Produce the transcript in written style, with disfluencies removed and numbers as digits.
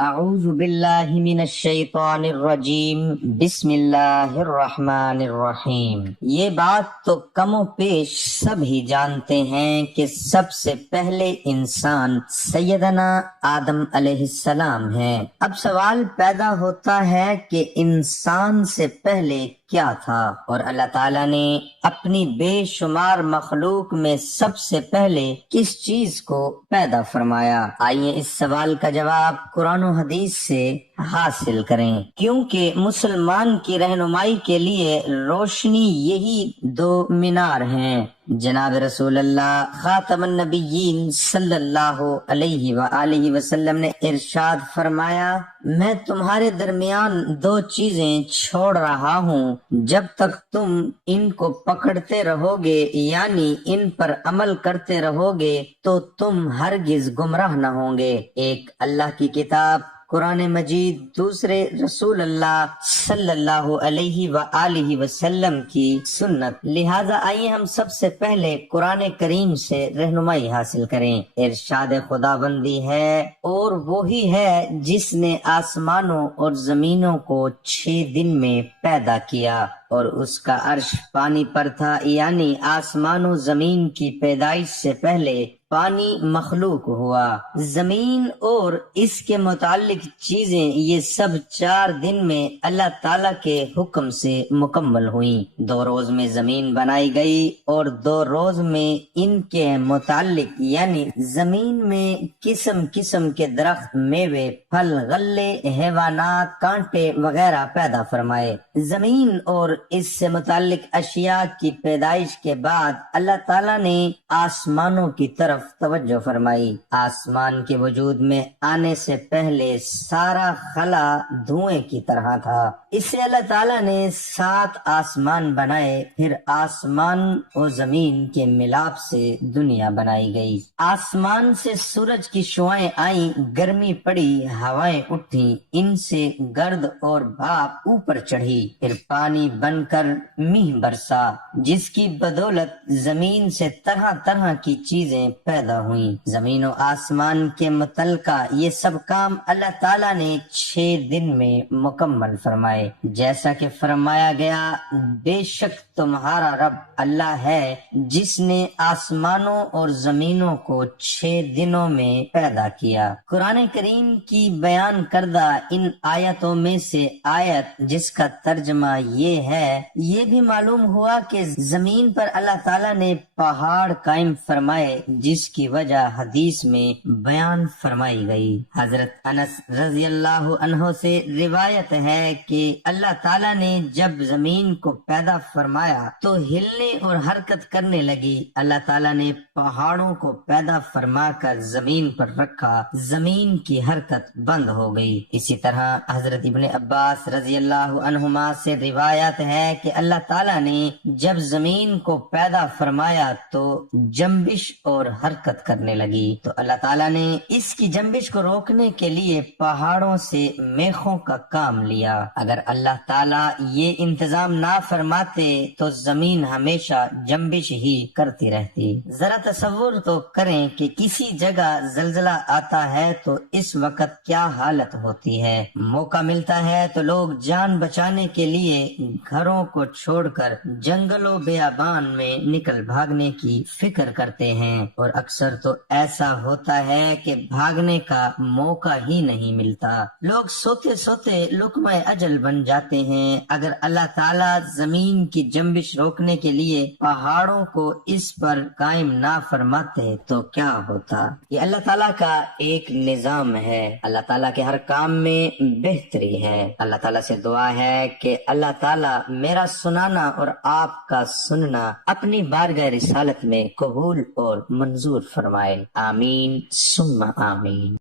اعوذ باللہ من الشیطان الرجیم بسم اللہ الرحمن الرحیم۔ یہ بات تو کم و بیش سب ہی جانتے ہیں کہ سب سے پہلے انسان سیدنا آدم علیہ السلام ہیں۔ اب سوال پیدا ہوتا ہے کہ انسان سے پہلے کیا تھا، اور اللہ تعالیٰ نے اپنی بے شمار مخلوق میں سب سے پہلے کس چیز کو پیدا فرمایا؟ آئیے اس سوال کا جواب قرآن و حدیث سے حاصل کریں، کیونکہ مسلمان کی رہنمائی کے لیے روشنی یہی دو مینار ہیں۔ جناب رسول اللہ خاتم النبیین صلی اللہ علیہ وآلہ وسلم نے ارشاد فرمایا، میں تمہارے درمیان دو چیزیں چھوڑ رہا ہوں، جب تک تم ان کو پکڑتے رہو گے یعنی ان پر عمل کرتے رہو گے تو تم ہرگز گمراہ نہ ہوں گے۔ ایک اللہ کی کتاب قرآن مجید، دوسرے رسول اللہ صلی اللہ علیہ وآلہ وسلم کی سنت۔ لہذا آئیے ہم سب سے پہلے قرآن کریم سے رہنمائی حاصل کریں۔ ارشاد خداوندی ہے، اور وہی ہے جس نے آسمانوں اور زمینوں کو 6 دن میں پیدا کیا، اور اس کا عرش پانی پر تھا، یعنی آسمان و زمین کی پیدائش سے پہلے پانی مخلوق ہوا۔ زمین اور اس کے متعلق چیزیں یہ سب 4 دن میں اللہ تعالیٰ کے حکم سے مکمل ہوئیں۔ 2 روز میں زمین بنائی گئی اور 2 روز میں ان کے متعلق یعنی زمین میں قسم قسم کے درخت، میوے، پھل، غلے، حیوانات، کانٹے وغیرہ پیدا فرمائے۔ زمین اور اس سے متعلق اشیاء کی پیدائش کے بعد اللہ تعالیٰ نے آسمانوں کی طرف توجہ فرمائی۔ آسمان کے وجود میں آنے سے پہلے سارا خلا دھوئیں کی طرح تھا۔ اس سے اللہ تعالیٰ نے 7 آسمان بنائے، پھر آسمان و زمین کے ملاپ سے دنیا بنائی گئی۔ آسمان سے سورج کی شعائیں آئیں، گرمی پڑی، ہوائیں اٹھیں، ان سے گرد اور بھاپ اوپر چڑھی، پھر پانی بن کر میہ برسا، جس کی بدولت زمین سے طرح طرح کی چیزیں پیدا ہوئیں۔ زمین و آسمان کے متعلقہ یہ سب کام اللہ تعالیٰ نے 6 دن میں مکمل فرمائے، جیسا کہ فرمایا گیا، بے شک تمہارا رب اللہ ہے جس نے آسمانوں اور زمینوں کو 6 دنوں میں پیدا کیا۔ قرآن کریم کی بیان کردہ ان آیتوں میں سے آیت جس کا ترجمہ یہ ہے، یہ بھی معلوم ہوا کہ زمین پر اللہ تعالیٰ نے پہاڑ قائم فرمائے، جس کی وجہ حدیث میں بیان فرمائی گئی۔ حضرت انس رضی اللہ عنہ سے روایت ہے کہ اللہ تعالیٰ نے جب زمین کو پیدا فرمایا تو ہلنے اور حرکت کرنے لگی۔ اللہ تعالیٰ نے پہاڑوں کو پیدا فرما کر زمین پر رکھا، زمین کی حرکت بند ہو گئی۔ اسی طرح حضرت ابن عباس رضی اللہ عنہما سے روایت ہے کہ اللہ تعالیٰ نے جب زمین کو پیدا فرمایا تو جنبش اور حرکت کرنے لگی، تو اللہ تعالیٰ نے اس کی جنبش کو روکنے کے لیے پہاڑوں سے میخوں کا کام لیا۔ اگر اللہ تعالیٰ یہ انتظام نہ فرماتے تو زمین ہمیشہ جنبش ہی کرتی رہتی۔ ذرا تصور تو کریں کہ کسی جگہ زلزلہ آتا ہے تو اس وقت کیا حالت ہوتی ہے۔ موقع ملتا ہے تو لوگ جان بچانے کے لیے گھروں کو چھوڑ کر جنگلوں بیابان میں نکل بھاگنے کی فکر کرتے ہیں، اور اکثر تو ایسا ہوتا ہے کہ بھاگنے کا موقع ہی نہیں ملتا۔ لوگ سوتے سوتے لقمہ اجل بن جاتے ہیں۔ اگر اللہ تعالیٰ زمین کی جنبش روکنے کے لیے پہاڑوں کو اس پر قائم نہ فرماتے تو کیا ہوتا؟ یہ اللہ تعالیٰ کا ایک نظام ہے۔ اللہ تعالیٰ کے ہر کام میں بہتری ہے۔ اللہ تعالیٰ سے دعا ہے کہ اللہ تعالیٰ میرا سنانا اور آپ کا سننا اپنی بارگاہ رسالت میں قبول اور منظور فرمائے۔ آمین ثم آمین۔